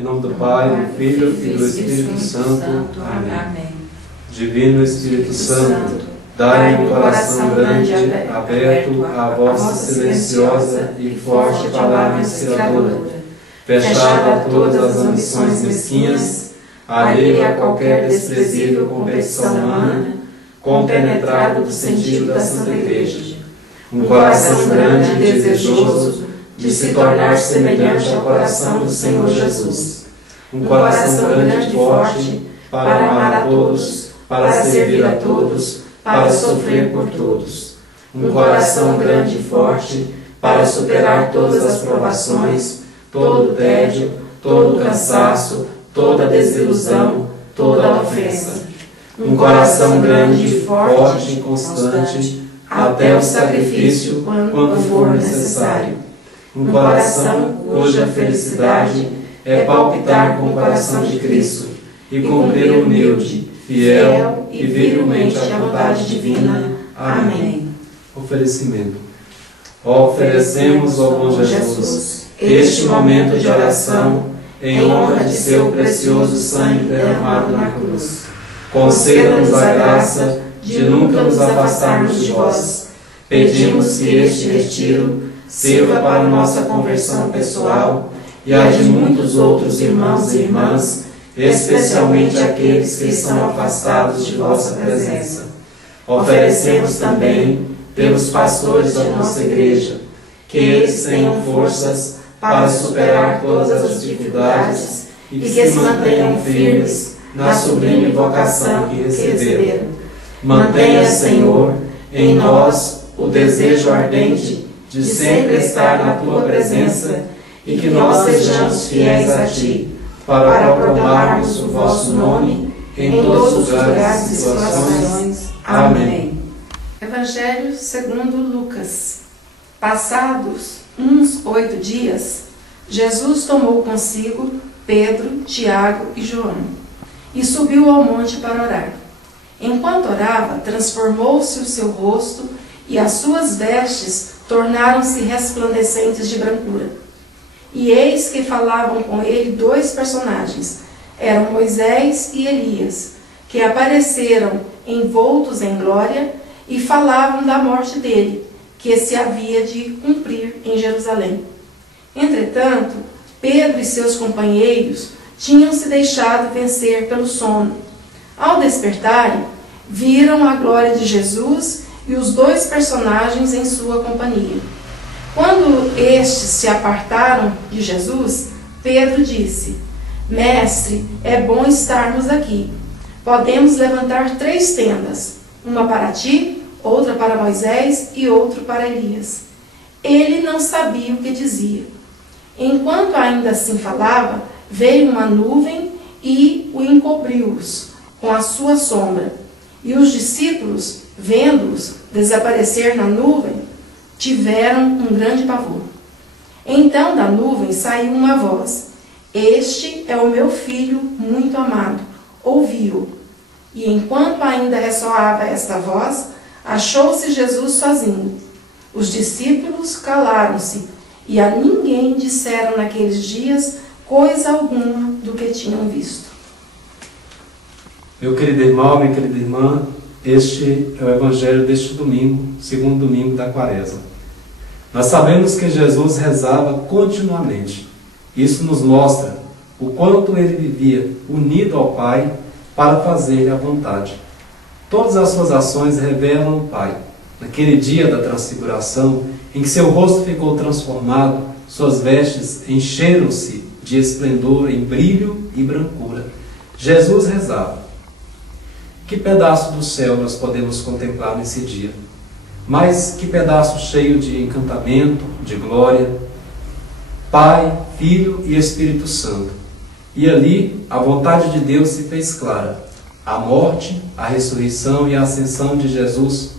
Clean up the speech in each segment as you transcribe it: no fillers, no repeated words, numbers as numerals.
Em nome do Pai, do Filho e do Espírito Santo. Amém. Divino Espírito Santo, dai-me um coração grande, aberto à vossa silenciosa e forte palavra inspiradora, fechado a todas as ambições mesquinhas, alheio a qualquer desprezível competição humana, compenetrado do sentido da Santa Igreja. Um coração grande e desejoso de se tornar semelhante ao coração do Senhor Jesus. Um coração grande e forte para amar a todos, para servir a todos, para sofrer por todos. Um coração grande e forte para superar todas as provações, todo tédio, todo cansaço, toda desilusão, toda ofensa. Um coração grande e forte e constante até o sacrifício quando for necessário. Um coração cuja felicidade é palpitar com o coração de Cristo e cumprir humilde, fiel e virilmente a vontade divina. Amém. Oferecimento. Oferecemos, ó bom Jesus, este momento de oração em honra de seu precioso sangue derramado na cruz. Conceda-nos a graça de nunca nos afastarmos de vós. Pedimos que este retiro sirva para nossa conversão pessoal e a de muitos outros irmãos e irmãs, especialmente aqueles que estão afastados de vossa presença. Oferecemos também pelos pastores da nossa igreja, que eles tenham forças para superar todas as dificuldades e que se mantenham firmes na sublime vocação que receberam. Mantenha, Senhor, em nós o desejo ardente de sempre estar na Tua presença e que nós sejamos fiéis a Ti, para proclamarmos o Vosso nome em todos os lugares e situações. Amém. Evangelho segundo Lucas. Passados uns 8 dias, Jesus tomou consigo Pedro, Tiago e João e subiu ao monte para orar. Enquanto orava, transformou-se o seu rosto e as suas vestes tornaram-se resplandecentes de brancura. E eis que falavam com ele 2 personagens, eram Moisés e Elias, que apareceram envoltos em glória e falavam da morte dele, que se havia de cumprir em Jerusalém. Entretanto, Pedro e seus companheiros tinham se deixado vencer pelo sono. Ao despertarem, viram a glória de Jesus e os 2 personagens em sua companhia. Quando estes se apartaram de Jesus, Pedro disse: Mestre, é bom estarmos aqui. Podemos levantar 3 tendas, uma para ti, outra para Moisés e outra para Elias. Ele não sabia o que dizia. Enquanto ainda assim falava, veio uma nuvem e o encobriu-os com a sua sombra. E os discípulos, vendo-os desaparecer na nuvem, tiveram um grande pavor. Então da nuvem saiu uma voz: Este é o meu filho muito amado, ouvi-o. E enquanto ainda ressoava esta voz, achou-se Jesus sozinho. Os discípulos calaram-se e a ninguém disseram naqueles dias coisa alguma do que tinham visto. Meu querido irmão, minha querida irmã, este é o Evangelho deste domingo, segundo domingo da Quaresma. Nós sabemos que Jesus rezava continuamente. Isso nos mostra o quanto ele vivia unido ao Pai para fazer-lhe a vontade. Todas as suas ações revelam o Pai. Naquele dia da transfiguração, em que seu rosto ficou transformado, suas vestes encheram-se de esplendor em brilho e brancura. Jesus rezava. Que pedaço do céu nós podemos contemplar nesse dia? Mas que pedaço cheio de encantamento, de glória. Pai, Filho e Espírito Santo. E ali a vontade de Deus se fez clara. A morte, a ressurreição e a ascensão de Jesus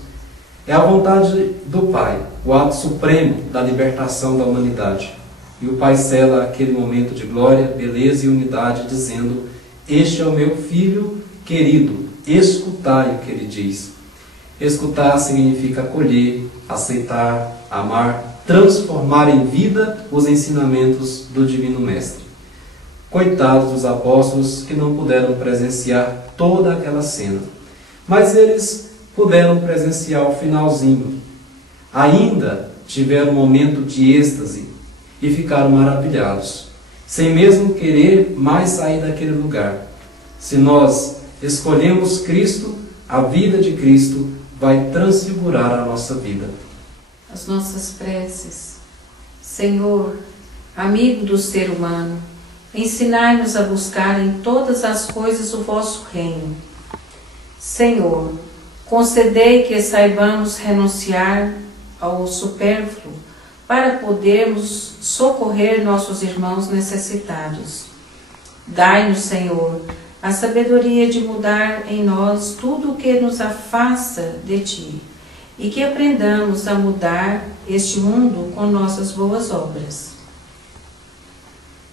é a vontade do Pai, o ato supremo da libertação da humanidade. E o Pai sela aquele momento de glória, beleza e unidade, dizendo: Este é o meu Filho querido, escutai o que ele diz. Escutar significa acolher, aceitar, amar, transformar em vida os ensinamentos do Divino Mestre. Coitados dos apóstolos que não puderam presenciar toda aquela cena. Mas eles puderam presenciar o finalzinho. Ainda tiveram um momento de êxtase e ficaram maravilhados, sem mesmo querer mais sair daquele lugar. Se nós escolhemos Cristo, a vida de Cristo vai transfigurar a nossa vida. As nossas preces. Senhor, amigo do ser humano, ensinai-nos a buscar em todas as coisas o vosso reino. Senhor, concedei que saibamos renunciar ao supérfluo para podermos socorrer nossos irmãos necessitados. Dai-nos, Senhor, a sabedoria de mudar em nós tudo o que nos afasta de Ti, e que aprendamos a mudar este mundo com nossas boas obras.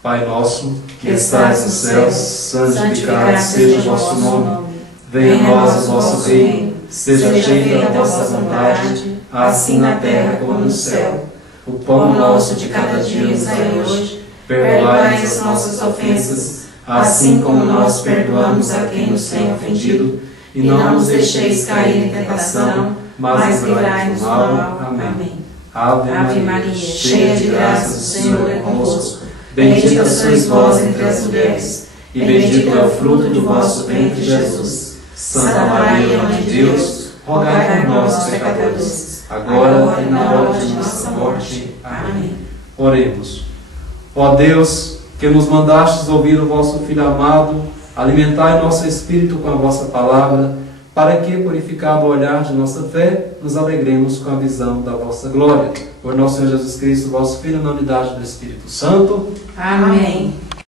Pai nosso, que estais nos céus, santificado seja o vosso nome. Venha a nós o vosso reino, seja feita a vossa vontade, assim na terra como no céu. O pão nosso de cada dia nos dai hoje, perdoai as nossas ofensas, assim como nós perdoamos a quem nos tem ofendido, e não nos deixeis cair em tentação, mas livrai-nos do mal. Amém. Ave Maria, cheia de graça, o Senhor é convosco. Bendita sois vós entre as mulheres, e bendito é o fruto do vosso ventre, Jesus. Santa Maria, Mãe de Deus, rogai por nós, pecadores, agora e na hora de nossa morte. Amém. Oremos. Ó Deus, que nos mandastes ouvir o vosso Filho amado, alimentai nosso espírito com a vossa palavra, para que, purificado o olhar de nossa fé, nos alegremos com a visão da vossa glória. Por nosso Senhor Jesus Cristo, vosso Filho, na unidade do Espírito Santo. Amém.